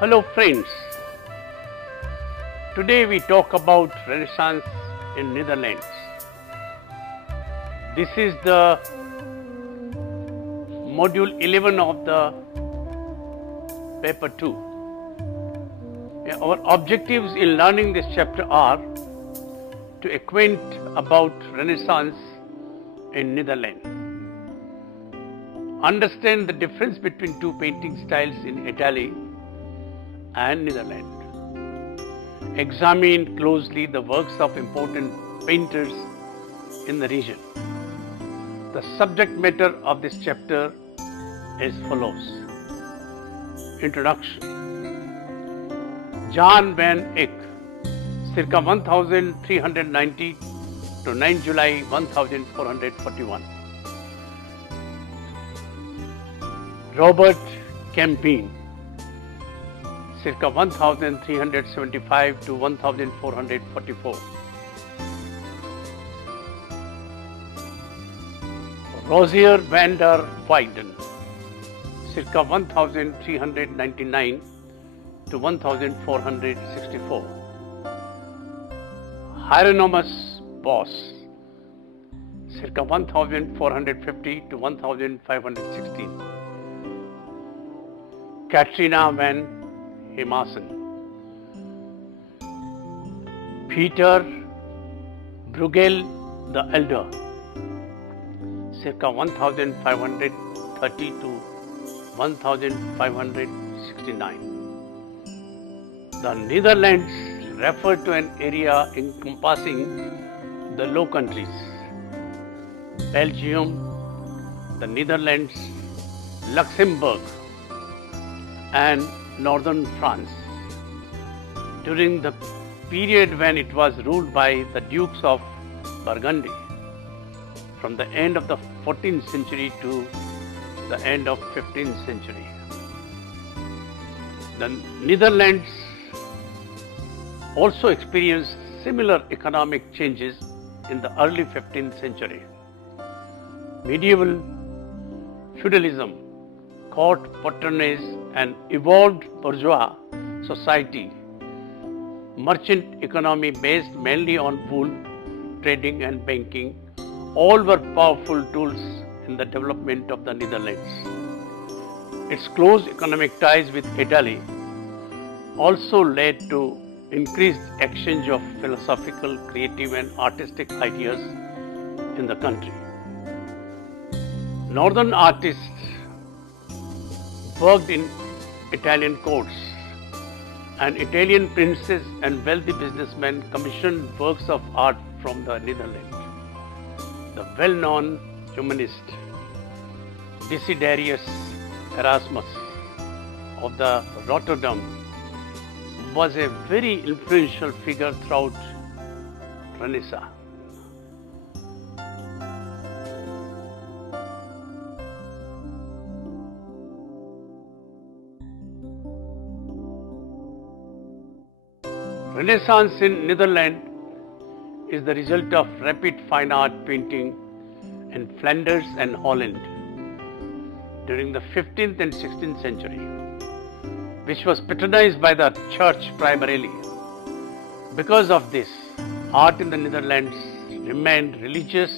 Hello friends, today we talk about Renaissance in Netherlands. This is the module 11 of the paper 2. Our objectives in learning this chapter are to acquaint about Renaissance in Netherlands, understand the difference between two painting styles in Italy and Netherlands, examine closely the works of important painters in the region. The subject matter of this chapter is follows. Introduction. Jan van Eyck, circa 1390 to 9 July 1441. Robert Campin, circa 1375 to 1444. Rozier van der Weyden, circa 1399 to 1464. Hieronymus Bosch, circa 1450 to 1516. Katrina van Hemassen, Peter Bruegel the Elder, circa 1530 to 1569. The Netherlands refer to an area encompassing the Low Countries, Belgium, the Netherlands, Luxembourg, and northern France, during the period when it was ruled by the Dukes of Burgundy, from the end of the 14th century to the end of 15th century. The Netherlands also experienced similar economic changes in the early 15th century. Medieval feudalism, court patronage, and evolved bourgeois society, merchant economy based mainly on wool, trading and banking, all were powerful tools in the development of the Netherlands. Its close economic ties with Italy also led to increased exchange of philosophical, creative and artistic ideas in the country. Northern artists worked in Italian courts, and Italian princes and wealthy businessmen commissioned works of art from the Netherlands. The well-known humanist Desiderius Erasmus of the Rotterdam was a very influential figure throughout Renaissance. Renaissance in Netherlands is the result of rapid fine art painting in Flanders and Holland during the 15th and 16th century, which was patronized by the church primarily. Because of this, art in the Netherlands remained religious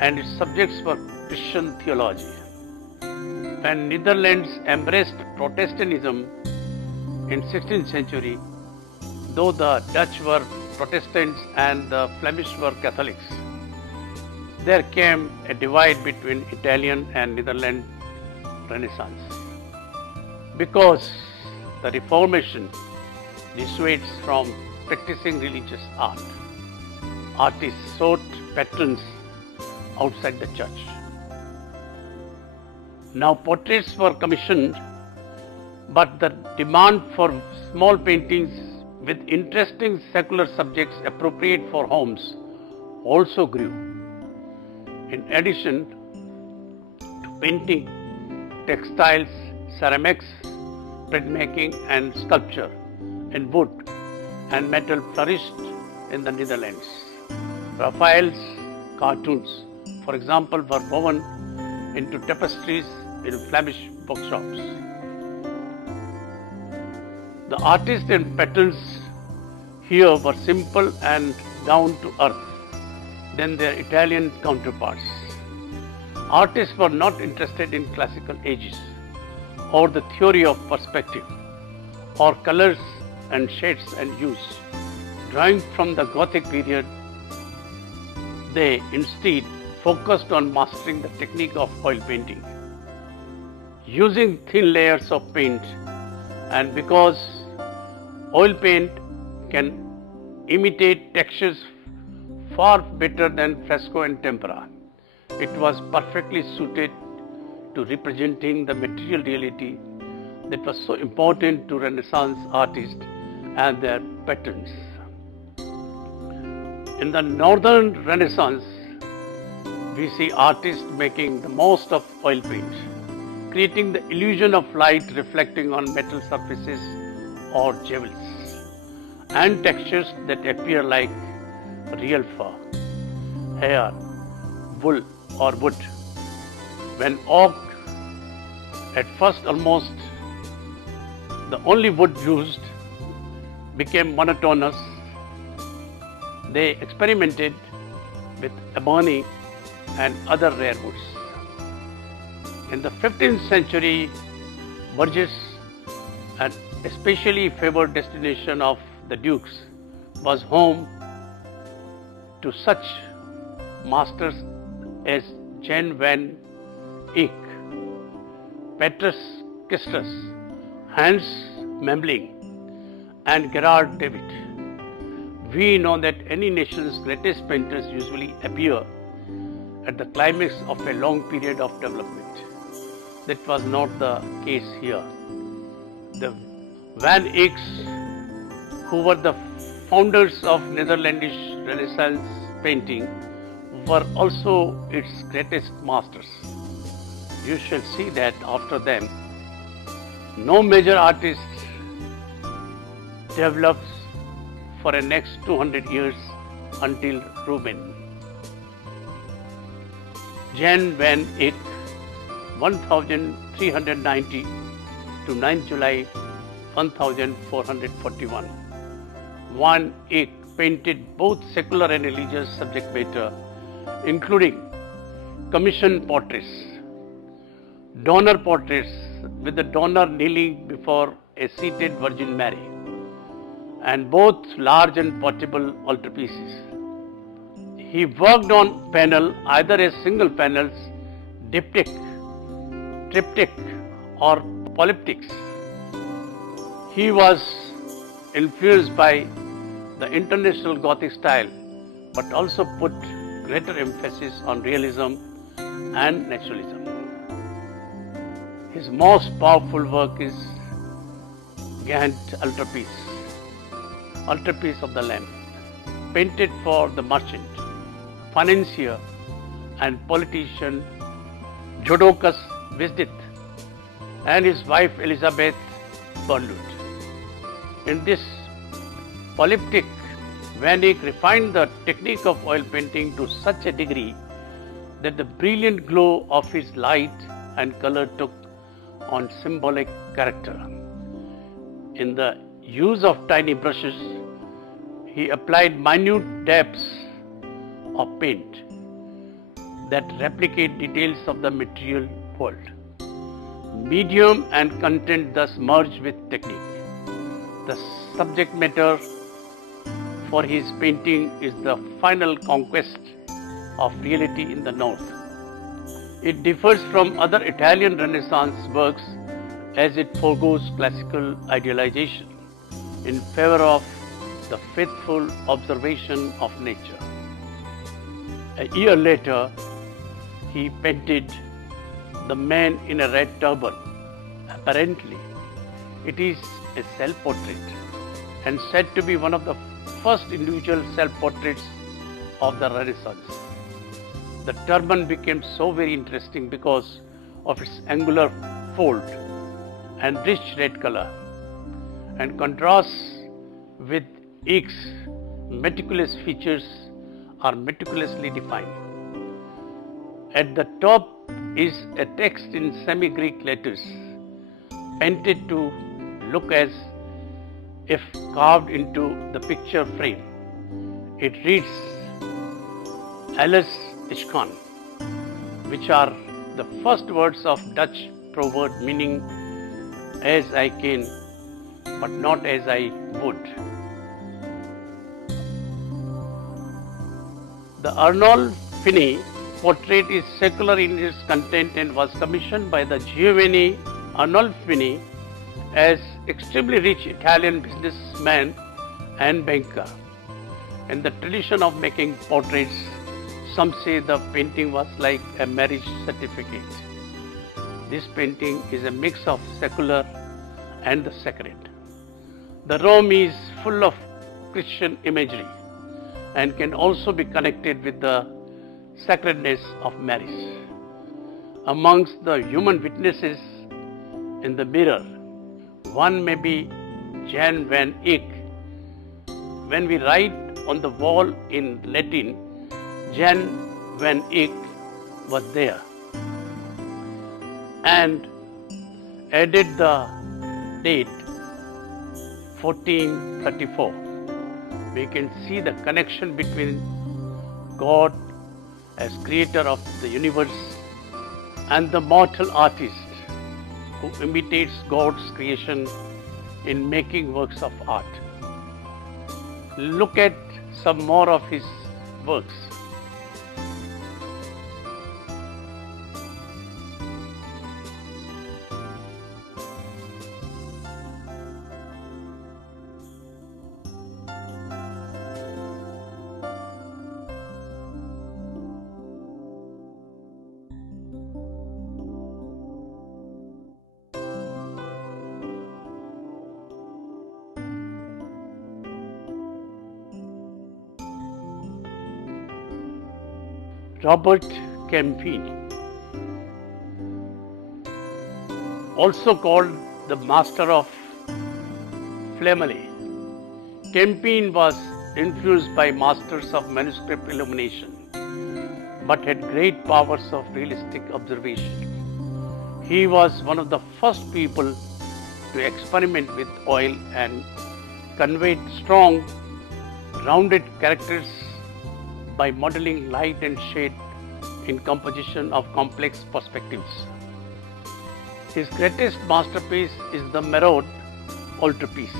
and its subjects were Christian theology. When Netherlands embraced Protestantism in 16th century, though the Dutch were Protestants and the Flemish were Catholics, there came a divide between Italian and Netherlands Renaissance. Because the Reformation dissuades from practicing religious art, artists sought patrons outside the church. Now portraits were commissioned, but the demand for small paintings with interesting secular subjects appropriate for homes also grew. In addition to painting, textiles, ceramics, printmaking and sculpture in wood and metal flourished in the Netherlands. Raphael's cartoons, for example, were woven into tapestries in Flemish bookshops. The artists and patterns here were simple and down to earth than their Italian counterparts. Artists were not interested in classical ages or the theory of perspective or colors and shades and hues. Drawing from the Gothic period, they instead focused on mastering the technique of oil painting. Using thin layers of paint, and because oil paint can imitate textures far better than fresco and tempera, it was perfectly suited to representing the material reality that was so important to Renaissance artists and their patterns. In the Northern Renaissance, we see artists making the most of oil paint, creating the illusion of light reflecting on metal surfaces or jewels, and textures that appear like real fur, hair, wool or wood. When oak, at first almost the only wood used, became monotonous, they experimented with ebony and other rare woods. In the 15th century, Bourges, an especially favored destination of the dukes, was home to such masters as Jan van Eyck, Petrus Kistus, Hans Memling, and Gerard David. We know that any nation's greatest painters usually appear at the climax of a long period of development. That was not the case here. The Van Eycks, who were the founders of Netherlandish Renaissance painting, were also its greatest masters. You shall see that after them, no major artist develops for the next 200 years until Rubens. Jan van Eyck, 1390 to 9 July 1441. Van Eyck painted both secular and religious subject matter, including commission portraits, donor portraits with the donor kneeling before a seated Virgin Mary, and both large and portable altarpieces. He worked on panel either as single panels, diptych, triptych or polyptychs. He was influenced by the international Gothic style, but also put greater emphasis on realism and naturalism. His most powerful work is Ghent altarpiece of the Lamb, painted for the merchant, financier and politician Jodocus Visdith and his wife Elizabeth Bernlund. In this polyptych, Van Eyck refined the technique of oil painting to such a degree that the brilliant glow of his light and color took on symbolic character. In the use of tiny brushes, he applied minute dabs of paint that replicate details of the material world. Medium and content thus merge with technique. The subject matter for his painting is the final conquest of reality in the north. It differs from other Italian Renaissance works as it forgoes classical idealization in favor of the faithful observation of nature. A year later, he painted the man in a red turban. Apparently, it is a self-portrait and said to be one of the first individual self-portraits of the Renaissance. The turban became so very interesting because of its angular fold and rich red color, and contrasts with Eyck's meticulous features are meticulously defined. At the top is a text in semi-Greek letters, painted to look as if carved into the picture frame. It reads Alles is kan, which are the first words of Dutch proverb meaning as I can, but not as I would. The Arnolfini portrait is secular in its content and was commissioned by the Giovanni Arnolfini as extremely rich Italian businessman and banker. In the tradition of making portraits, some say the painting was like a marriage certificate. This painting is a mix of secular and the sacred. The Rome is full of Christian imagery and can also be connected with the sacredness of marriage. Amongst the human witnesses in the mirror, one may be Jan van Eyck. When we write on the wall in Latin, Jan van Eyck was there, and added the date 1434. We can see the connection between God as creator of the universe and the mortal artist who imitates God's creation in making works of art. Look at some more of his works. Robert Campini, also called the master of Flammele. Campini was influenced by masters of manuscript illumination, but had great powers of realistic observation. He was one of the first people to experiment with oil and conveyed strong, rounded characters by modeling light and shade in composition of complex perspectives. His greatest masterpiece is the Marot altarpiece.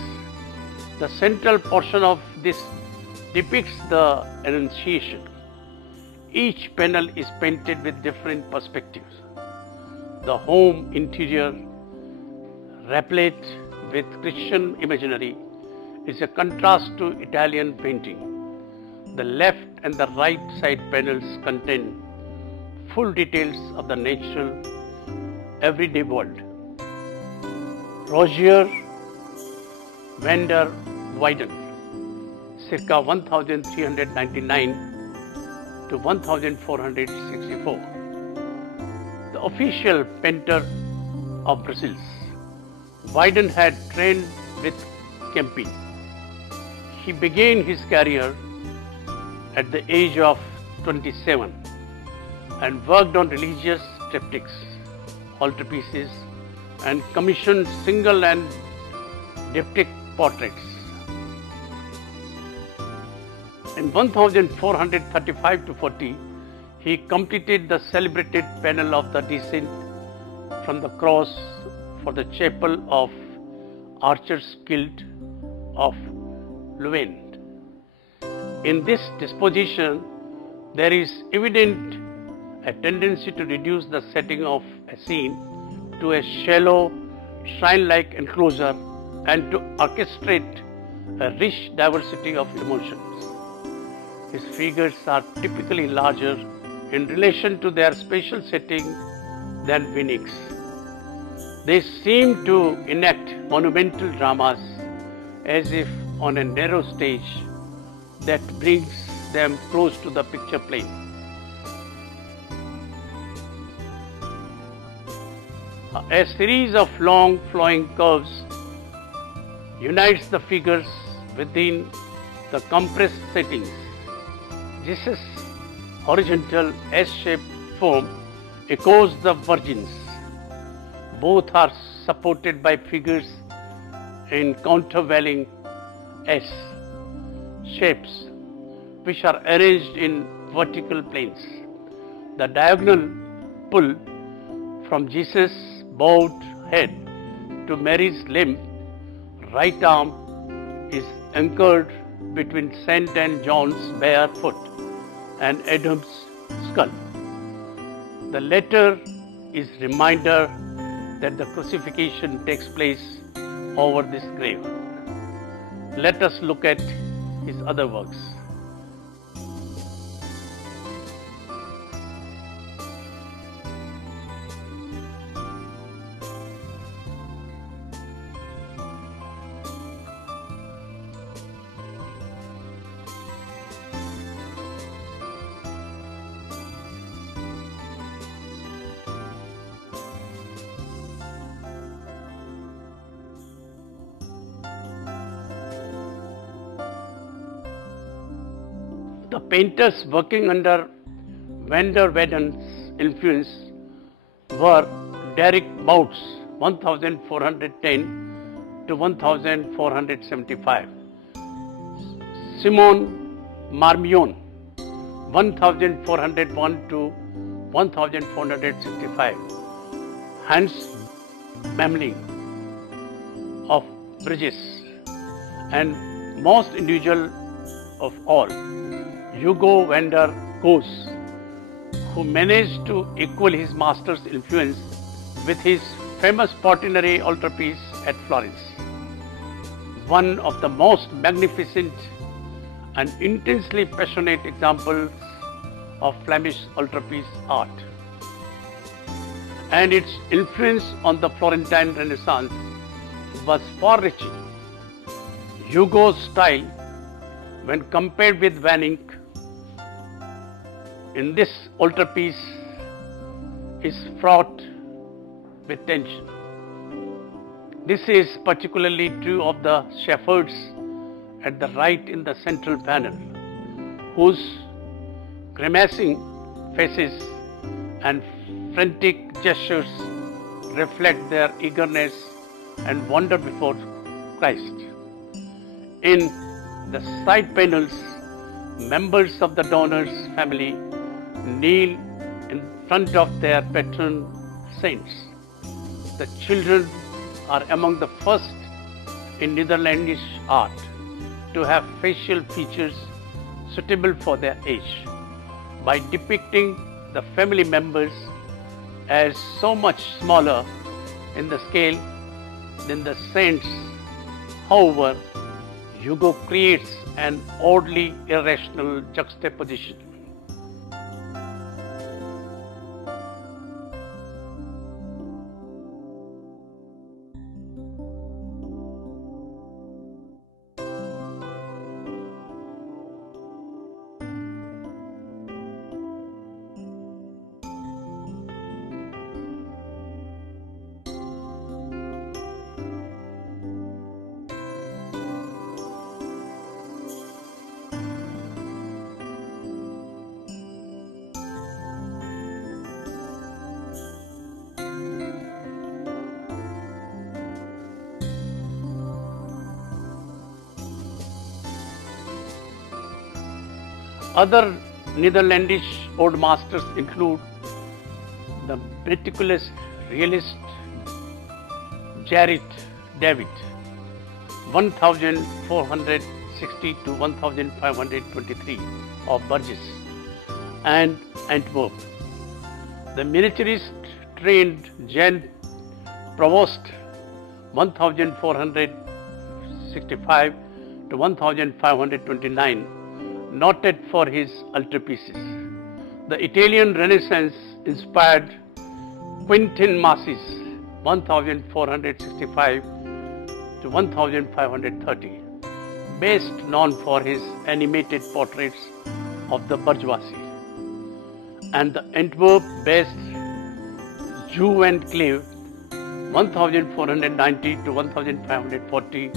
The central portion of this depicts the Annunciation. Each panel is painted with different perspectives. The home interior, replete with Christian imagery, is a contrast to Italian painting. The left and the right side panels contain full details of the natural, everyday world. Rogier van der Weyden, circa 1399 to 1464, the official painter of Brazil. Weyden had trained with Campini. He began his career at the age of 27 and worked on religious triptychs, altarpieces, and commissioned single and diptych portraits. In 1435 to 40, he completed the celebrated panel of the Descent from the Cross for the chapel of Archers Guild of Leuven. In this disposition, there is evident a tendency to reduce the setting of a scene to a shallow, shrine-like enclosure and to orchestrate a rich diversity of emotions. His figures are typically larger in relation to their spatial setting than Van Eyck's. They seem to enact monumental dramas as if on a narrow stage that brings them close to the picture plane. A series of long flowing curves unites the figures within the compressed settings. Jesus' horizontal S-shaped form echoes the Virgins. Both are supported by figures in countervailing S shapes which are arranged in vertical planes. The diagonal pull from Jesus' bowed head to Mary's limp right arm is anchored between St. and John's bare foot and Adam's skull. The latter is reminder that the crucifixion takes place over this grave. Let us look at his other works. The painters working under van der Weyden's influence were Derek Bouts 1410 to 1475, Simon Marmion 1401 to 1465, Hans Memling of Bruges, and most individual of all, Hugo van der Goes, who managed to equal his master's influence with his famous Portinari altarpiece at Florence, one of the most magnificent and intensely passionate examples of Flemish altarpiece art. And its influence on the Florentine Renaissance was far-reaching. Hugo's style, when compared with Van Eyck, in this altarpiece is fraught with tension. This is particularly true of the shepherds at the right in the central panel, whose grimacing faces and frantic gestures reflect their eagerness and wonder before Christ. In the side panels, members of the donor's family kneel in front of their patron saints. The children are among the first in Netherlandish art to have facial features suitable for their age, by depicting the family members as so much smaller in the scale than the saints. However, Hugo creates an oddly irrational juxtaposition. Other Netherlandish old masters include the meticulous realist Gerrit David 1460 to 1523 of Bruges and Antwerp, the militarist trained Jean Provost 1465 to 1529, noted for his altarpieces. The Italian Renaissance inspired Quentin Massis 1465 to 1530, best known for his animated portraits of the bourgeoisie, and the Antwerp-based Jew and Cleve 1490 to 1540,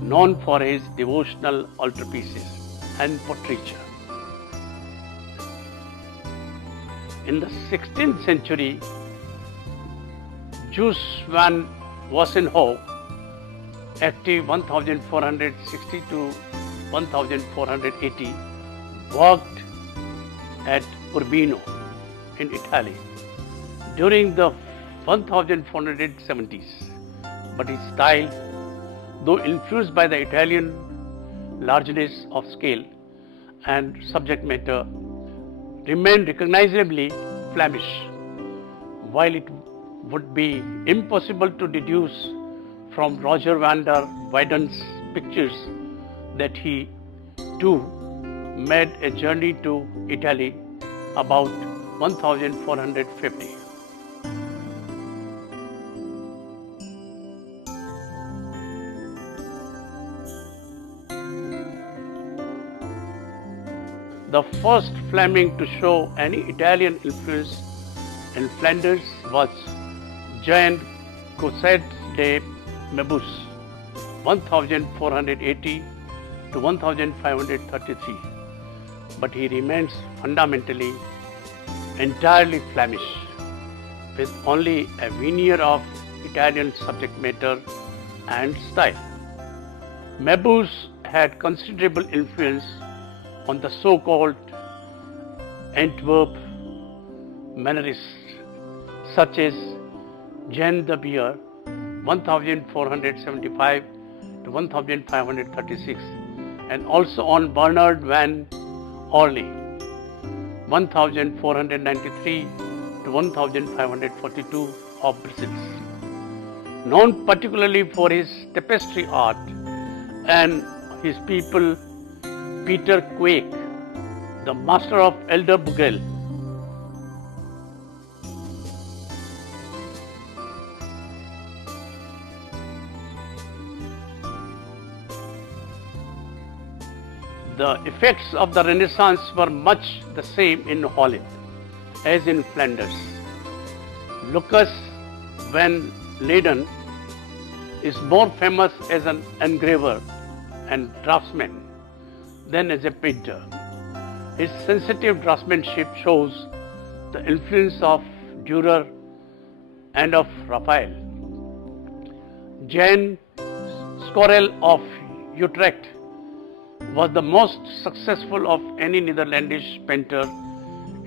known for his devotional altarpieces and portraiture. In the 16th century, Jules van Wassenhoe active 1460 to 1480, worked at Urbino in Italy during the 1470s, but his style, though influenced by the Italian largeness of scale and subject matter, remained recognizably Flemish. While it would be impossible to deduce from Roger van der Weyden's pictures that he too made a journey to Italy about 1450. The first Fleming to show any Italian influence in Flanders was Jean Cossette de Mebus, 1480 to 1533, but he remains fundamentally entirely Flemish, with only a veneer of Italian subject matter and style. Mebus had considerable influence on the so-called Antwerp Mannerists, such as Jean de Beer, 1475 to 1536, and also on Bernard van Orly, 1493 to 1542 of Brussels. Known particularly for his tapestry art and his pupil Peter Quake, the master of Elder Bugel. The effects of the Renaissance were much the same in Holland as in Flanders. Lucas van Leyden is more famous as an engraver and draftsman than as a painter. His sensitive draftsmanship shows the influence of Dürer and of Raphael. Jan Scorel of Utrecht was the most successful of any Netherlandish painter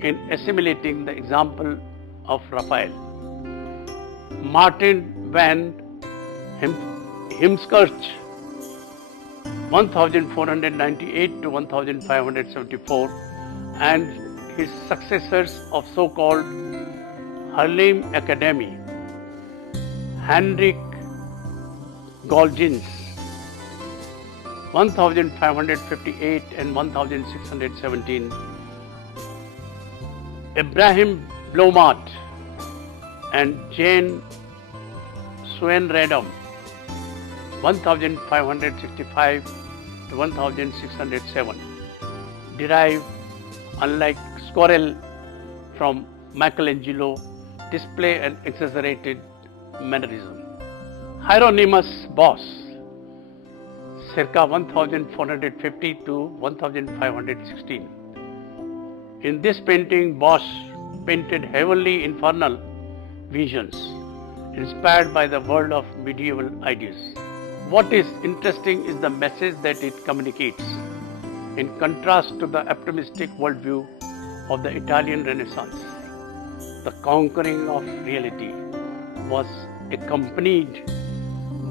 in assimilating the example of Raphael. Martin van Heemskerk, 1498 to 1574, and his successors of so-called Haarlem Academy, Hendrik Golgins, 1558 and 1617, Abraham Blommaert and Jane Swaenredam, 1565 to 1607, derive, unlike Scorel, from Michelangelo, display an exaggerated mannerism. Hieronymus Bosch, circa 1450 to 1516. In this painting, Bosch painted heavenly infernal visions inspired by the world of medieval ideas. What is interesting is the message that it communicates, in contrast to the optimistic worldview of the Italian Renaissance. The conquering of reality was accompanied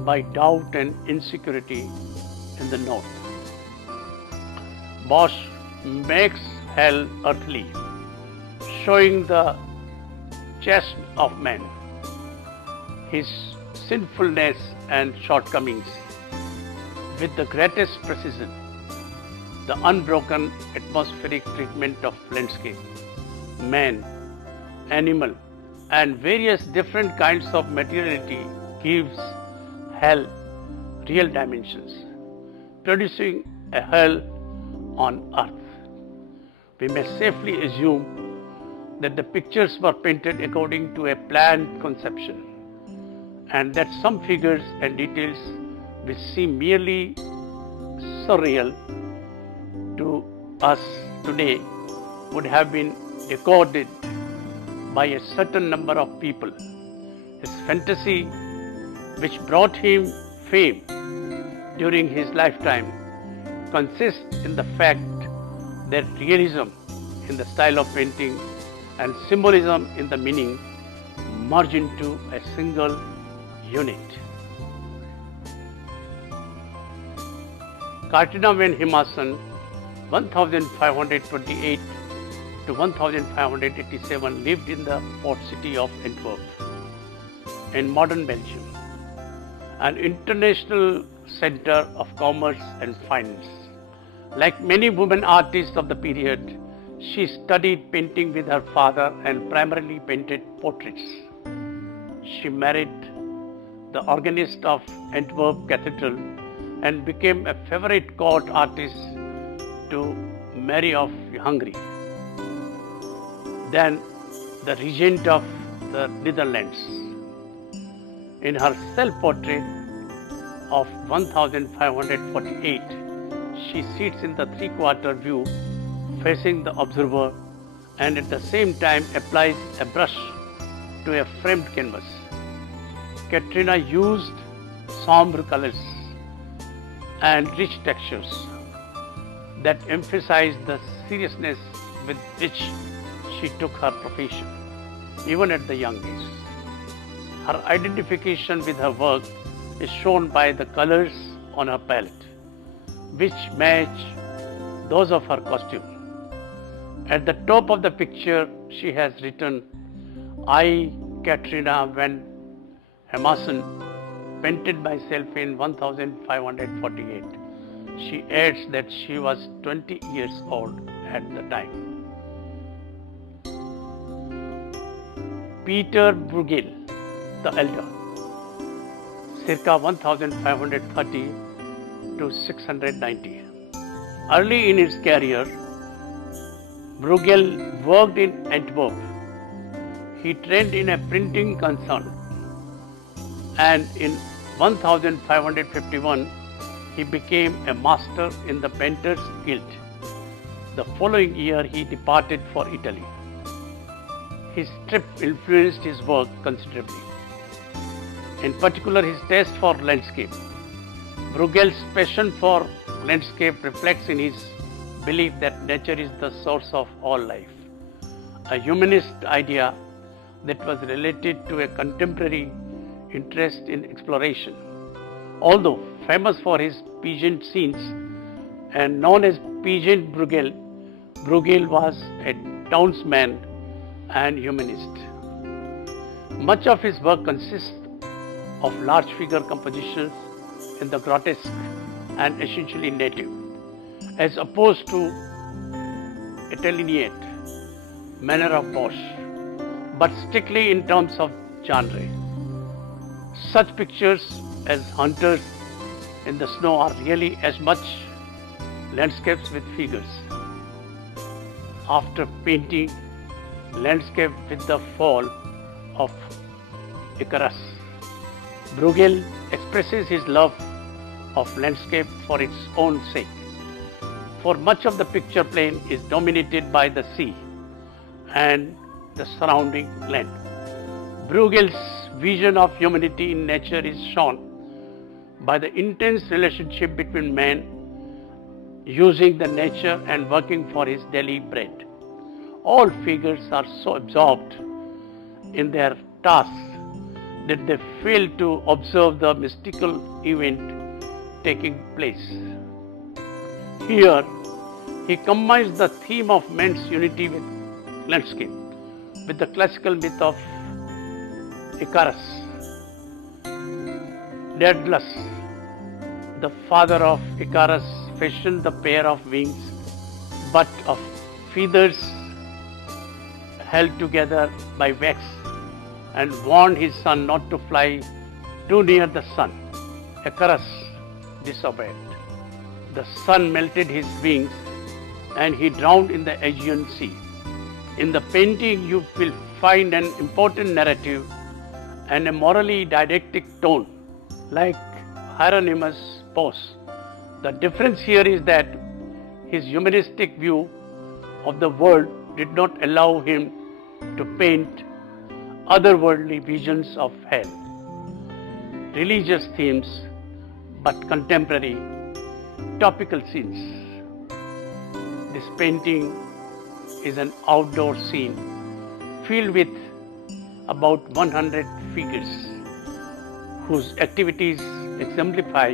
by doubt and insecurity in the north. Bosch makes hell earthly, showing the chest of man, his sinfulness and shortcomings, with the greatest precision. The unbroken atmospheric treatment of landscape, man, animal, and various different kinds of materiality gives hell real dimensions, producing a hell on earth. We may safely assume that the pictures were painted according to a planned conception, and that some figures and details which seem merely surreal to us today would have been recorded by a certain number of people. His fantasy, which brought him fame, during his lifetime consists in the fact that realism in the style of painting and symbolism in the meaning merge into a single unit. Katrina van Hemason, 1528 to 1587, lived in the port city of Antwerp in modern Belgium, an international center of commerce and finance. Like many women artists of the period, she studied painting with her father and primarily painted portraits. She married the organist of Antwerp Cathedral and became a favorite court artist to Mary of Hungary, then the regent of the Netherlands. In her self-portrait of 1548, she sits in the three-quarter view facing the observer and at the same time applies a brush to a framed canvas. Katrina used somber colors and rich textures that emphasized the seriousness with which she took her profession, even at the young age. Her identification with her work is shown by the colors on her palette, which match those of her costume. At the top of the picture, she has written, "I, Katrina van Hemason, painted myself in 1548. She adds that she was 20 years old at the time. Peter Bruegel, the elder, circa 1530 to 690. Early in his career, Bruegel worked in Antwerp. He trained in a printing concern, and in 1551 he became a master in the Painters Guild. The following year he departed for Italy. His trip influenced his work considerably, in particular his taste for landscape. Bruegel's passion for landscape reflects in his belief that nature is the source of all life, a humanist idea that was related to a contemporary interest in exploration. Although famous for his peasant scenes and known as Peasant Bruegel, Bruegel was a townsman and humanist. Much of his work consists of large figure compositions in the grotesque and essentially native, as opposed to Italianate manner of Bosch, but strictly in terms of genre. Such pictures as Hunters in the Snow are really as much landscapes with figures. After painting landscape with the fall of Icarus, Bruegel expresses his love of landscape for its own sake. For much of the picture plane is dominated by the sea and the surrounding land. Bruegel's vision of humanity in nature is shown by the intense relationship between man using the nature and working for his daily bread. All figures are so absorbed in their tasks that they fail to observe the mystical event taking place. Here, he combines the theme of man's unity with landscape, with the classical myth of Icarus. Daedalus, the father of Icarus, fashioned the pair of wings, but of feathers held together by wax, and warned his son not to fly too near the sun. Icarus disobeyed. The sun melted his wings and he drowned in the Aegean Sea. In the painting, you will find an important narrative and a morally didactic tone, like Hieronymus Bosch. The difference here is that his humanistic view of the world did not allow him to paint otherworldly visions of hell, religious themes, but contemporary topical scenes. This painting is an outdoor scene filled with about 100 figures whose activities exemplify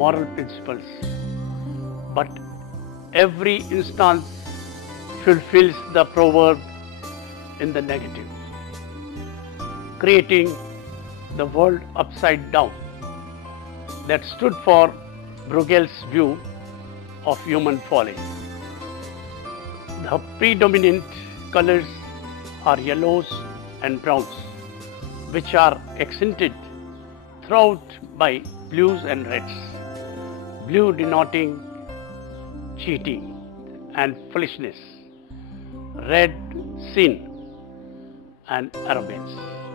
moral principles, but every instance fulfills the proverb in the negative, creating the world upside down that stood for Bruegel's view of human folly. The predominant colors are yellows and browns, which are accented throughout by blues and reds. Blue denoting cheating and foolishness, red sin and arrogance.